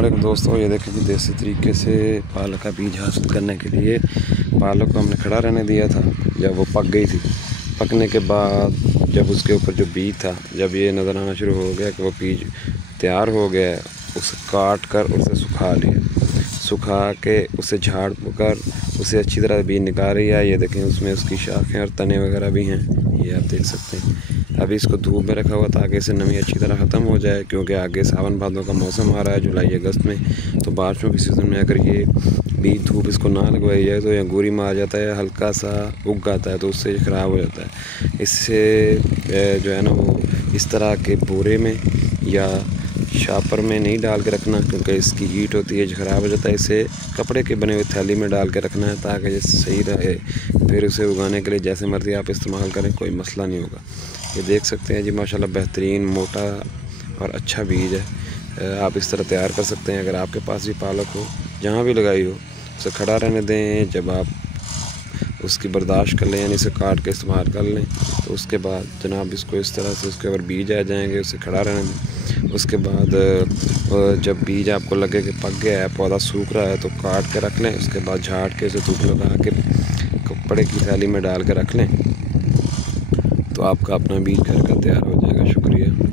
अस्सलामुअलैकुम दोस्तों, ये देखें कि देसी तरीके से पालक का बीज हासिल करने के लिए पालक को हमने खड़ा रहने दिया था। जब वो पक गई थी, पकने के बाद जब उसके ऊपर जो बीज था, जब ये नज़र आना शुरू हो गया कि वो बीज तैयार हो गया है, उसे काट कर उसे सुखा लिया। सुखा के उसे झाड़ कर उसे अच्छी तरह बीज निकाल रही है। ये देखें, उसमें उसकी शाखें और तने वगैरह भी हैं, ये आप देख सकते हैं। अभी इसको धूप में रखा हुआ ताकि इसे नमी अच्छी तरह ख़त्म हो जाए, क्योंकि आगे सावन भादों का मौसम आ रहा है, जुलाई अगस्त में। तो बारिशों के सीज़न में अगर ये बीज धूप इसको ना लगवाई जाए तो अंगूरी में आ जाता है, हल्का सा उग आता है, तो उससे ख़राब हो जाता है। इससे जो है ना, वो इस तरह के बोरे में या शापर में नहीं डाल के रखना, क्योंकि इसकी हीट होती है, ख़राब हो जाता है। इसे कपड़े के बने हुए थैली में डाल के रखना है ताकि ये सही रहे। फिर उसे उगाने के लिए जैसे मर्ज़ी आप इस्तेमाल करें, कोई मसला नहीं होगा। ये देख सकते हैं जी, माशाल्लाह बेहतरीन मोटा और अच्छा बीज है। आप इस तरह तैयार कर सकते हैं। अगर आपके पास भी पालक हो, जहाँ भी लगाई हो, उसे खड़ा रहने दें। जब आप उसकी बर्दाश्त कर लें, यानी इसे काट के इस्तेमाल कर लें, तो उसके बाद जनाब इसको इस तरह से उसके ऊपर बीज आ जाएंगे, उसे खड़ा रहने दें। उसके बाद जब बीज आपको लगे कि पक गया है, पौधा सूख रहा है, तो काट के रख लें। उसके बाद झाड़ के उसे धूप लगा के कपड़े की थैली में डाल के रख लें, तो आपका अपना बीज घर का तैयार हो जाएगा। शुक्रिया।